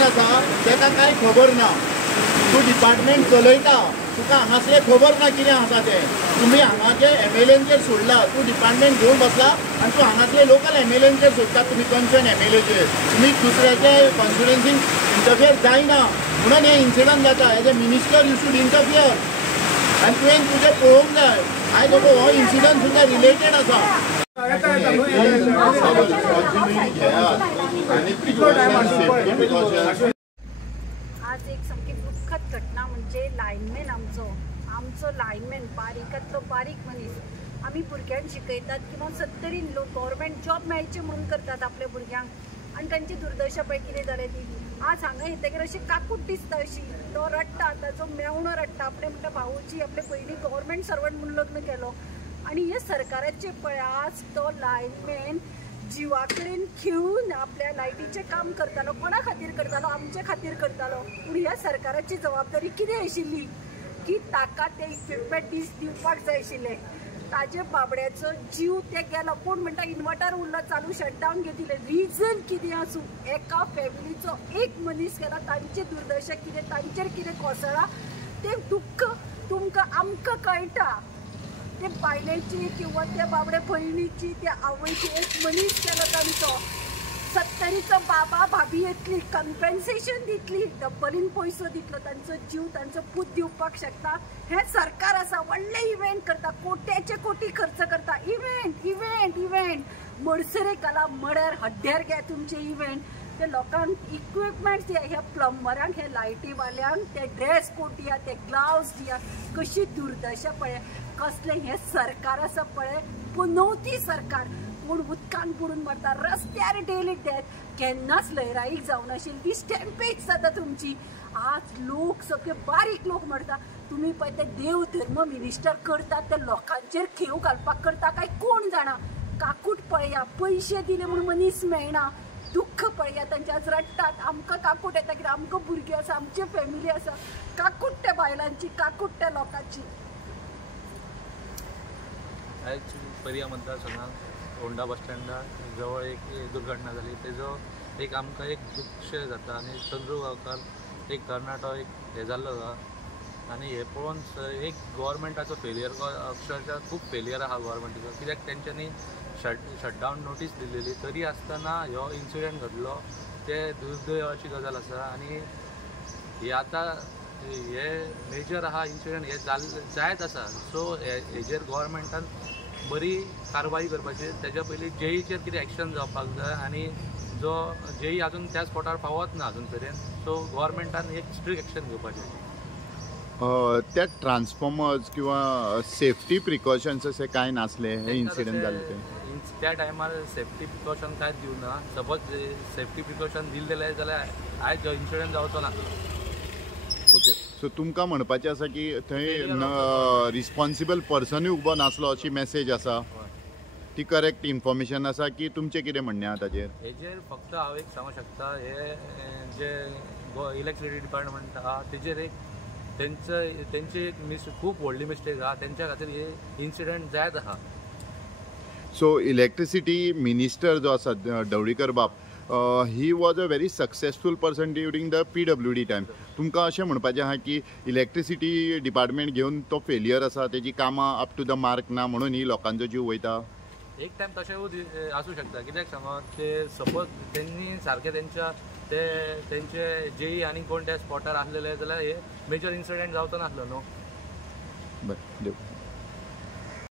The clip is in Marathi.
इंजिनियर आसा ताका कांय खबर ना, तूं डिपार्टमेंट चलयता तुका हांगासले खबर ना कितें आसा तें, तुमी हांगाचे MLAंचेर सोडला, तूं डिपार्टमेंट घेवन बसला आनी तूं हांगासले लोकल MLAंचेर सोडटा, तुमी कन्सर्न MLAचेर, तुमी दुसऱ्याचे कॉन्स्टिट्युएन्सीन इंटरफियर जायना म्हणून हे इन्सिडंट जाता. As a minister you should interfere आनी तुवें तुजें पळोवंक जाय. आयज हो इन्सिडंट सुद्दां रिलेटेड आसा. आज एक सामकी दुःखद घटना म्हणजे लायनमॅन आमचो लायनमॅन बारीकांतलो बारीक मनीस आमी भुरग्यांक शिकयतात किंवा सत्तरीन लोक गव्हर्मेंट जॉब मेळचे म्हणून करतात आपल्या भुरग्यांक आनी तांची दुर्दशा पळय कितें जालें ती. आज हांगा येतकीर अशी काकूट दिसता अशी, तो रडटा, ताचो मेवणो रडटा, आपले म्हणटा भाऊची आपले पयलीं गव्हर्मेंट सर्वंट म्हणून लग्न केलो आनी हे सरकाराचे पळय आज तो लायनमॅन जिवा कडेन खेळून आपल्या लायटीचें काम करतालो. कोणा खातीर करतालो? आमचे खातीर करतालो. पूण ह्या सरकाराची जबाबदारी कितें आशिल्ली की ताका ते इक्विपमेंट दिवपाक जाय आशिल्ले. ताजे बाबड्याचो जीव ते गेलो, कोण म्हणटा इन्वर्टर उरलो चालू शटडावन घेतिले. रिजन कितें आसूं, एका फॅमिलीचो एक मनीस गेला, तांची दुर्दशा कितें, तांचेर कितें कोसळ्ळां तें दुख्ख तुमकां आमकां कळटा. ते बायलेची किंवा त्या बाबडे भयणीची त्या आवयची एक मनीस केलो तांचो. 70चा बाबा भाभी येतली, कम्पेन्सेशन दितली, डब्बलीन पयसो दितलो, तांचो जीव तांचो पूत दिवपाक शकता. हे सरकार आसा, व्हडले इव्हेंट करता, कोट्याचे कोटी खर्च करता. इव्हेंट मडसरेक घाला, मड्यार हड्ड्यार घ्या तुमचे इव्हेंट. ते लोकांक इक्विपमेंट्स दिया, ह्या प्लंबरांक, हे लायटीवाल्यांक ते ड्रेस कोट दिया, ते ग्लावज दिया. कशी दुर्दशा पळय, कसले हे सरकार आसा पळय, पुनवती सरकार. कोण उदकान बुडून मरता, रस्त्यार डेली डेथ, केन्नाच लयराईक जावं नाशिल्ली ती स्टॅम्पेज जाता तुमची. आज लोक सगळे बारीक लोक मरता. तुमी पळय ते देव धर्म मिनिस्टर करतात ते लोकांचेर खेळ घालपाक करता काय कोण जाणा. काकूट पळया, पयशे दिले म्हणून मनीस मेळना. दुःख पळया तांचे, आज रडटात. आमकां काकूट येता कित्याक आमकां भुरगीं आसा, आमची फॅमिली आसा. काकूट त्या बायलांची, काकूट त्या लोकांची. आयज पर्या मतदारसंघात होंडा बस स्टँडा जवळ एक दुर्घटना जाली. तेजो एक आमकां एक दुःख जाता आनी चंद्रू गांवकार एक तरणाटो एक हे जाल्लो आनी हे पळोवन एक गव्हर्मेंटाचो फेलियर, अक्षरशः खूब फेलियर आहा गव्हर्मेंटाचो. कित्याक तेंच्यांनी शटडावन नोटीस दिलेली तरी आसतना ह्यो इन्सिडंट घडलो. ते दुर्दैवाची गजाल आसा आनी हे आतां हे मेजर आहा इन्सिडंट हे जायत आसा. सो हेजेर गव्हर्मेंटान बरी कारवाई करपाची. तेज्या पयलीं जेईचेर कितें एक्शन जावपाक जाय आनी जो जेई आजून त्या स्पॉटार पावत ना आजून मेरेन. सो गव्हर्मेंटान एक स्ट्रिक्ट एक्शन घेवपाचें. त्या ट्रान्सफॉर्मर्स किंवा सेफ्टी प्रिकॉशन्स असे काय नासले हे इन्सिडंट जाले ते त्या टायमार सेफ्टी प्रिकॉशन कांयच दिवना. सपोज सेफ्टी प्रिकॉशन दिले जाल्यार आयज इन्सिडंट जावचो नासलो. ओके, सो तुमकां म्हणपाचें आसा की थंय रिस्पॉन्सिबल पर्सनूय उबो नासलो अशी मेसेज आसा, ती करेक्ट इन्फॉर्मेशन आसा की तुमचें कितें म्हणणें आहा ताचेर? हेजेर फक्त हांव एक सांगूंक शकता, हे जे इलेक्ट्रिसिटी डिपार्टमेंट आहा तेजेर एक तेंची एक खूब व्हडली मिस्टेक आहा. तेंच्या खातीर हे इन्सिडंट जायत आहा. सो इलेक्ट्रिसिटी मिनिस्टर जो आसा ढवळीकर बाब, he was a very successful person during the PWD time. तुमकां अशें म्हणपाचें आहा की इलेक्ट्रिसिटी डिपार्टमेंट घेवन तो फेलियर आसा, तेजी कामां अप टू द मार्क ना म्हणून ही लोकांचो जीव वयता? एक टायम तशेंय आसूं शकता. कित्याक सांगो, ते सपोज तेंनी सारके तेंचे जेई आनी कोण त्या स्पॉटार आसलेले जाल्यार हे मेजर इन्सिडंट जावचो नासलो न्हू. बरें, देव